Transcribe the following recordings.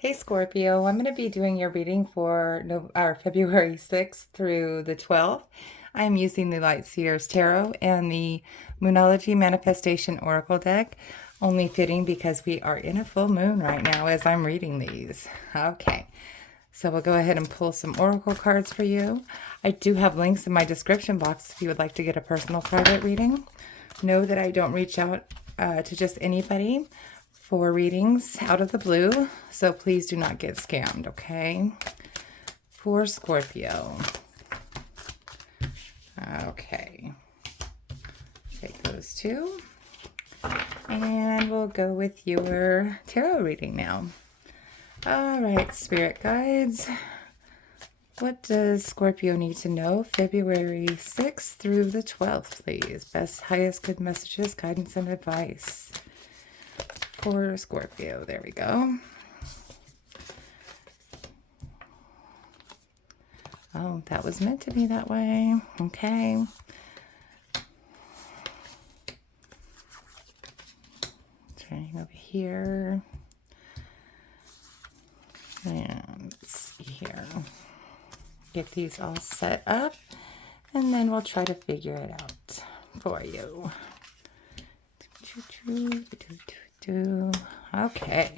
Hey Scorpio, I'm going to be doing your reading for February 6th through the 12th. I'm using the Light Seers Tarot and the Moonology Manifestation Oracle deck, only fitting because we are in a full moon right now as I'm reading these. Okay, so we'll go ahead and pull some Oracle cards for you. I do have links in my description box if you would like to get a personal private reading. Know that I don't reach out to just anybody for readings out of the blue, so please do not get scammed, okay? For Scorpio. Okay. Take those two. And we'll go with your tarot reading now. All right, spirit guides. What does Scorpio need to know February 6th through the 12th, please? Best, highest good messages, guidance, and advice for Scorpio. There we go. Oh, that was meant to be that way. Okay. Turning over here. And let's see here. Get these all set up, and then we'll try to figure it out for you. Okay.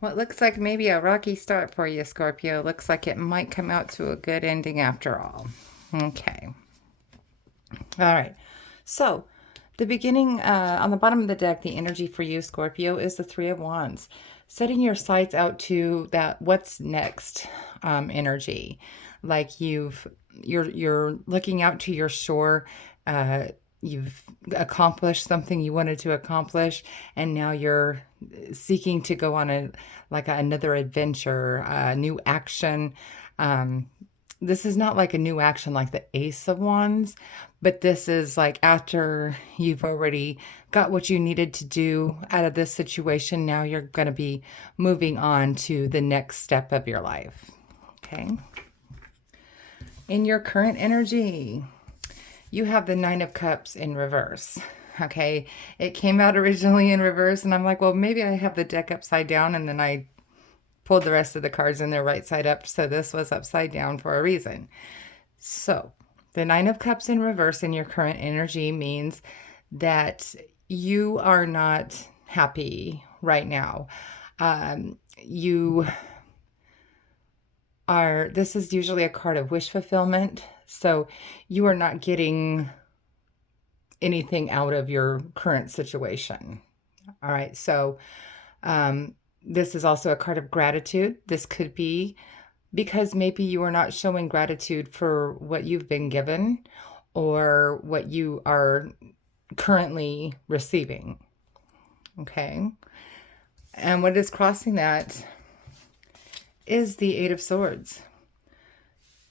What looks like maybe a rocky start for you, Scorpio. Looks like it might come out to a good ending after all. Okay. All right. So the beginning, on the bottom of the deck, the energy for you, Scorpio, is the Three of Wands. Setting your sights out to that what's next energy. Like you're looking out to your shore. You've accomplished something you wanted to accomplish, and now you're seeking to go on another adventure, a new action. This is not like a new action like the Ace of Wands, but this is like after you've already got what you needed to do out of this situation. Now you're going to be moving on to the next step of your life. Okay. In your current energy, you have the Nine of Cups in reverse. Okay. It came out originally in reverse, and I'm like, well, maybe I have the deck upside down, and then I pulled the rest of the cards in their right side up. So this was upside down for a reason. So the Nine of Cups in reverse in your current energy means that you are not happy right now. You are, this is usually a card of wish fulfillment. So you are not getting anything out of your current situation. All right. So this is also a card of gratitude. This could be because maybe you are not showing gratitude for what you've been given or what you are currently receiving. Okay. And what is crossing that is the Eight of Swords.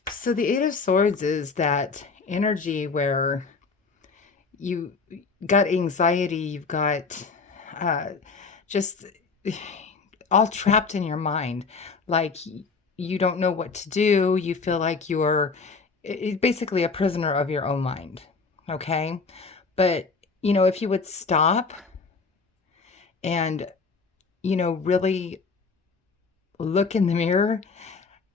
So the Eight of Swords is that energy where you got anxiety, you've got just all trapped in your mind. Like you don't know what to do. You feel like you're basically a prisoner of your own mind. Okay. But, if you would stop and, really look in the mirror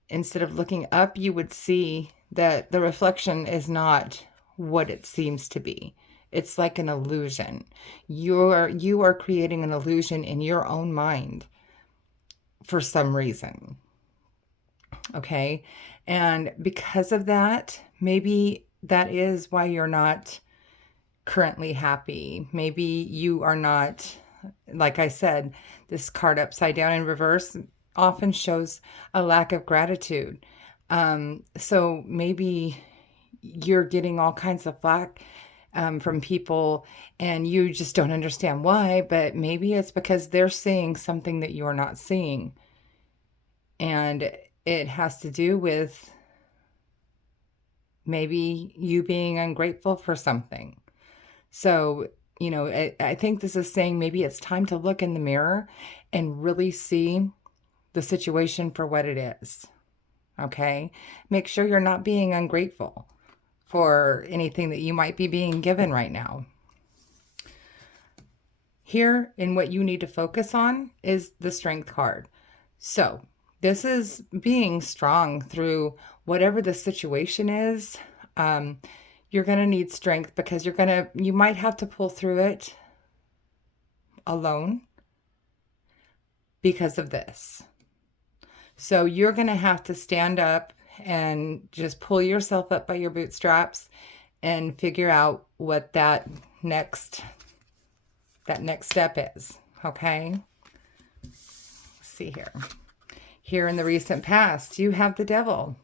instead of looking up, you would see that the reflection is not what it seems to be. It's like an illusion. You are creating an illusion in your own mind for some reason. Okay. And because of that, maybe that is why you're not currently happy. Maybe you are not, like I said, this card upside down in reverse often shows a lack of gratitude. So maybe you're getting all kinds of flack from people and you just don't understand why, but maybe it's because they're seeing something that you're not seeing. And it has to do with maybe you being ungrateful for something. So, I think this is saying maybe it's time to look in the mirror and really see the situation for what it is. Okay? Make sure you're not being ungrateful for anything that you might be being given right now. Here, and what you need to focus on is the Strength card. So, this is being strong through whatever the situation is. Um, you're going to need strength because you might have to pull through it alone because of this. So, you're going to have to stand up and just pull yourself up by your bootstraps and figure out what that next step is. Okay? Let's see here. Here in the recent past, you have the devil.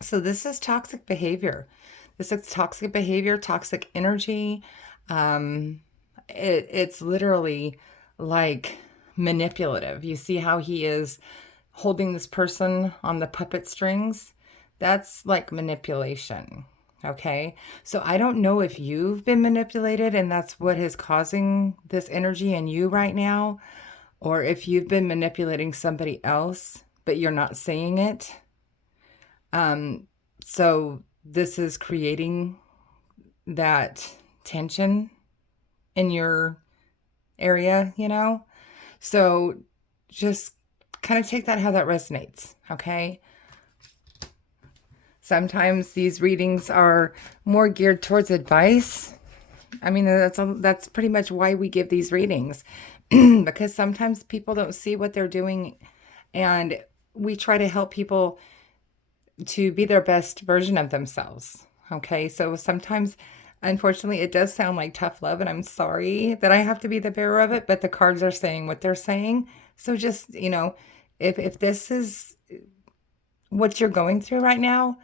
So this is toxic behavior. This is toxic behavior, toxic energy. It's literally like manipulative. You see how he is holding this person on the puppet strings? That's like manipulation. Okay. So I don't know if you've been manipulated and that's what is causing this energy in you right now, or if you've been manipulating somebody else, but you're not saying it. So this is creating that tension in your area, you know? So just kind of take that how that resonates, okay? Sometimes these readings are more geared towards advice. I mean, that's pretty much why we give these readings because sometimes people don't see what they're doing, and we try to help people to be their best version of themselves. Okay, so sometimes, unfortunately, it does sound like tough love, and I'm sorry that I have to be the bearer of it, but the cards are saying what they're saying. So just, if this is what you're going through right now,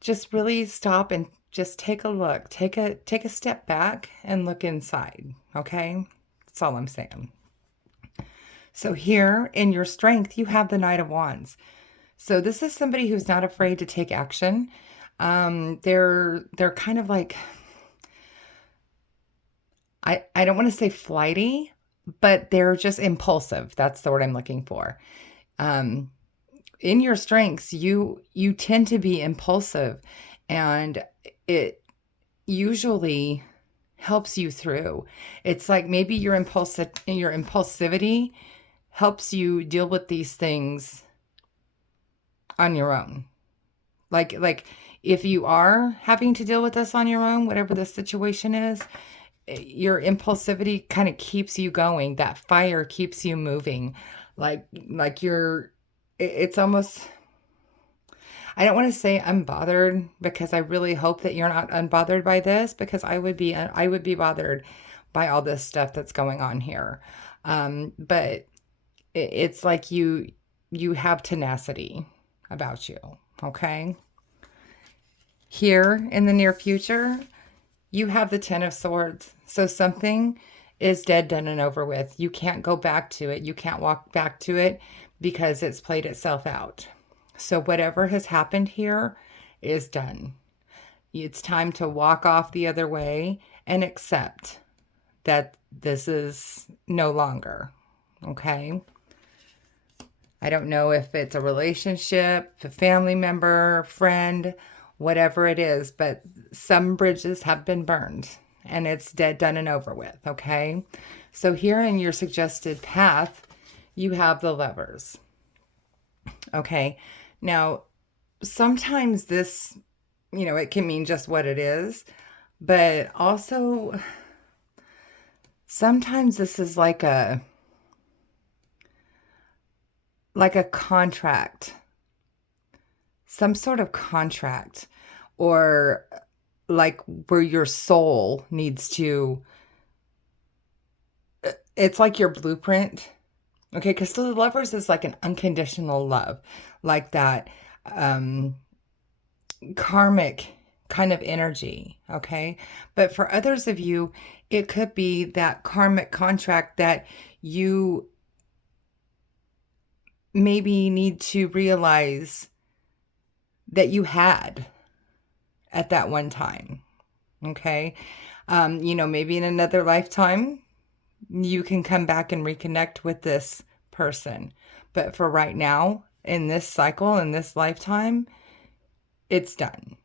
just really stop and just take a look. Take a step back and look inside, okay? That's all I'm saying. So here in your strength, you have the Knight of Wands. So this is somebody who's not afraid to take action. They're kind of like, I don't want to say flighty, but they're just impulsive. That's the word I'm looking for. In your strengths, you tend to be impulsive, and it usually helps you through. It's like maybe your impulsivity helps you deal with these things on your own. Like if you are having to deal with this on your own, whatever the situation is, your impulsivity kind of keeps you going. That fire keeps you moving. It's almost, I don't want to say unbothered because I really hope that you're not unbothered by this, because I would be bothered by all this stuff that's going on here. But it's like you have tenacity about you. Okay. Here in the near future, you have the Ten of Swords. So something is dead, done, and over with. You can't go back to it. You can't walk back to it because it's played itself out. So whatever has happened here is done. It's time to walk off the other way and accept that this is no longer. Okay? I don't know if it's a relationship, a family member, friend, whatever it is, but some bridges have been burned and it's dead, done, and over with, okay? So here in your suggested path, you have the Lovers, okay? Now, sometimes this, it can mean just what it is, but also sometimes this is like a contract, some sort of contract, or like where your soul needs to, it's like your blueprint. Okay, because the Lovers is like an unconditional love, like that karmic kind of energy, okay? But for others of you, it could be that karmic contract that you maybe need to realize that you had at that one time, okay? Maybe in another lifetime, you can come back and reconnect with this person. But for right now, in this cycle, in this lifetime, it's done,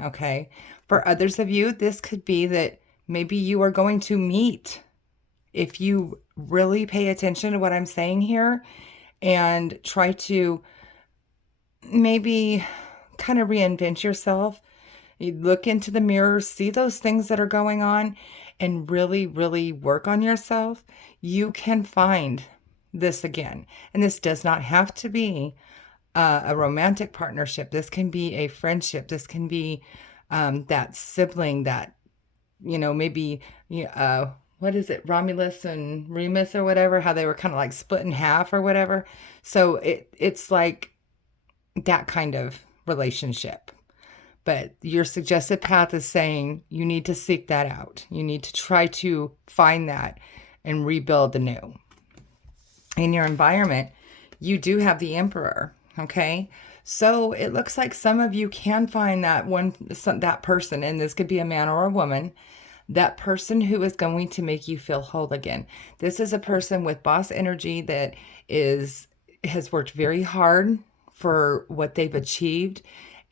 okay? For others of you, this could be that maybe you are going to meet if you really pay attention to what I'm saying here and try to maybe kind of reinvent yourself, you look into the mirror, see those things that are going on, and really, really work on yourself, you can find this again. And this does not have to be a romantic partnership. This can be a friendship. This can be that sibling that, maybe, what is it, Romulus and Remus or whatever, how they were kind of like split in half or whatever. So it's like that kind of relationship. But your suggested path is saying you need to seek that out. You need to try to find that and rebuild the new. In your environment, you do have the Emperor, okay? So it looks like some of you can find that person, and this could be a man or a woman, that person who is going to make you feel whole again. This is a person with boss energy that has worked very hard for what they've achieved,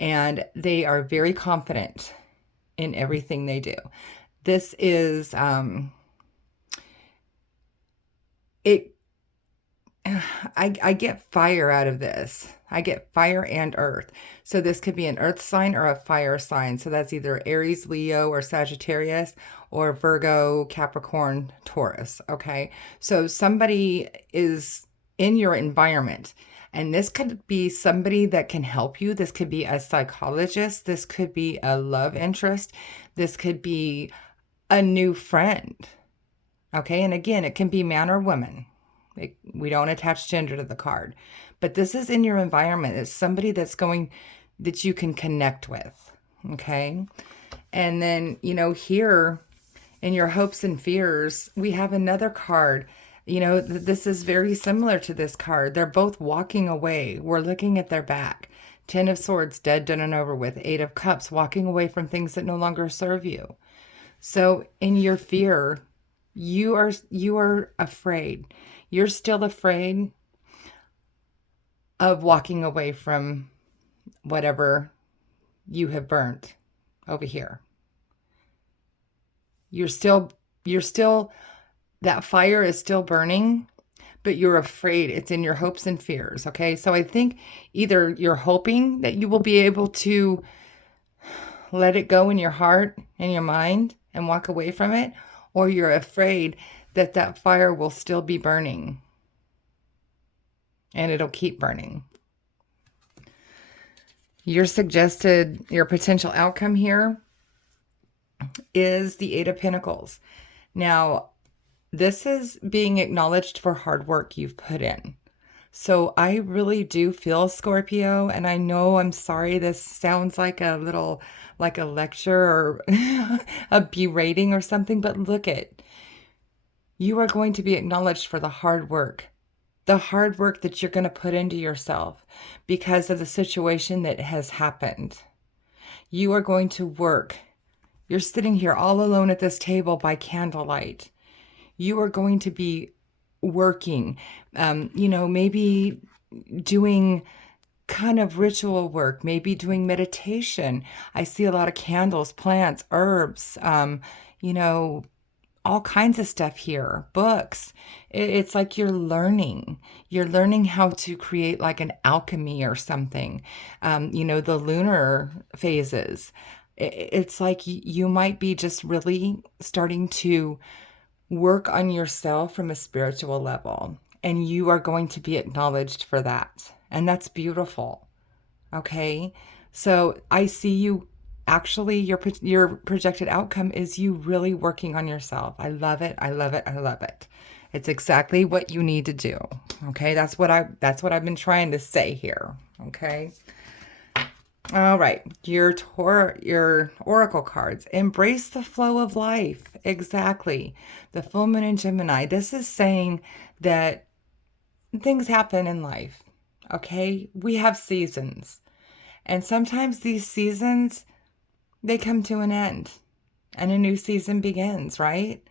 and they are very confident in everything they do. This is it I get fire out of this. I get fire and earth. So this could be an earth sign or a fire sign. So that's either Aries, Leo, or Sagittarius, or Virgo, Capricorn, Taurus. Okay. So somebody is in your environment, and this could be somebody that can help you. This could be a psychologist. This could be a love interest. This could be a new friend. Okay. And again, it can be man or woman. We don't attach gender to the card, but this is in your environment. It's somebody that you can connect with. Okay. And then, here in your hopes and fears, we have another card. This is very similar to this card. They're both walking away. We're looking at their back. 10 of Swords, dead, done, and over with. 8 of Cups, walking away from things that no longer serve you. So in your fear, you are afraid. You're still afraid of walking away from whatever you have burnt over here. You're still, that fire is still burning, but you're afraid. It's in your hopes and fears. Okay. So I think either you're hoping that you will be able to let it go in your heart and your mind and walk away from it, or you're afraid that fire will still be burning and it'll keep burning. Your potential outcome here is the 8 of Pentacles. Now, this is being acknowledged for hard work you've put in. So I really do feel, Scorpio, and I know, I'm sorry, this sounds like a lecture or a berating or something, but you are going to be acknowledged for the hard work that you're going to put into yourself because of the situation that has happened. You are going to work. You're sitting here all alone at this table by candlelight. You are going to be working, maybe doing kind of ritual work, maybe doing meditation. I see a lot of candles, plants, herbs, all kinds of stuff here, books. It's like you're learning how to create like an alchemy or something. The lunar phases. It's like you might be just really starting to work on yourself from a spiritual level, and you are going to be acknowledged for that. And that's beautiful. Okay. So I see you. Actually, your projected outcome is you really working on yourself. I love it. I love it. I love it. It's exactly what you need to do. Okay, that's what I've been trying to say here. Okay. All right, your oracle cards. Embrace the flow of life. Exactly. The full moon in Gemini. This is saying that things happen in life. Okay, we have seasons, and sometimes these seasons, they come to an end and a new season begins, right?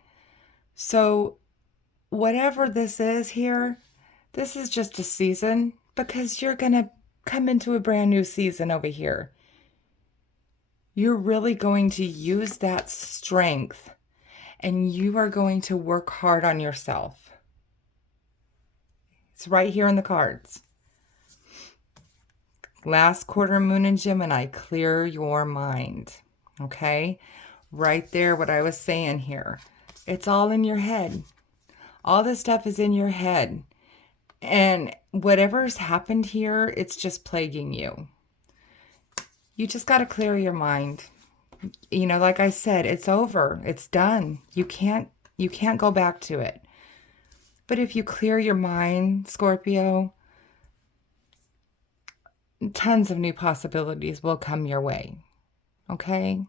So whatever this is here, this is just a season because you're going to come into a brand new season over here. You're really going to use that strength and you are going to work hard on yourself. It's right here in the cards. Last quarter moon in Gemini, clear your mind. Okay? Right there, what I was saying here. It's all in your head. All this stuff is in your head. And whatever's happened here, it's just plaguing you. You just got to clear your mind. You know, like I said, it's over. It's done. You can't go back to it. But if you clear your mind, Scorpio, tons of new possibilities will come your way. Okay?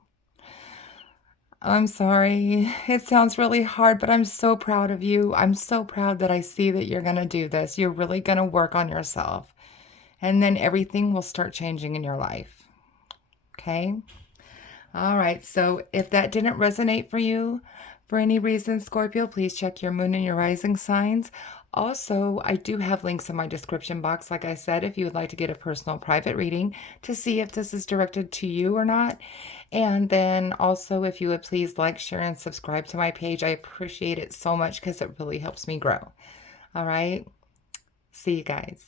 I'm sorry. It sounds really hard, but I'm so proud of you. I'm so proud that I see that you're going to do this. You're really going to work on yourself. And then everything will start changing in your life. Okay? All right. So if that didn't resonate for you for any reason, Scorpio, please check your moon and your rising signs. Also, I do have links in my description box, like I said, if you would like to get a personal private reading to see if this is directed to you or not. And then also, if you would please like, share, and subscribe to my page. I appreciate it so much because it really helps me grow. All right. See you guys.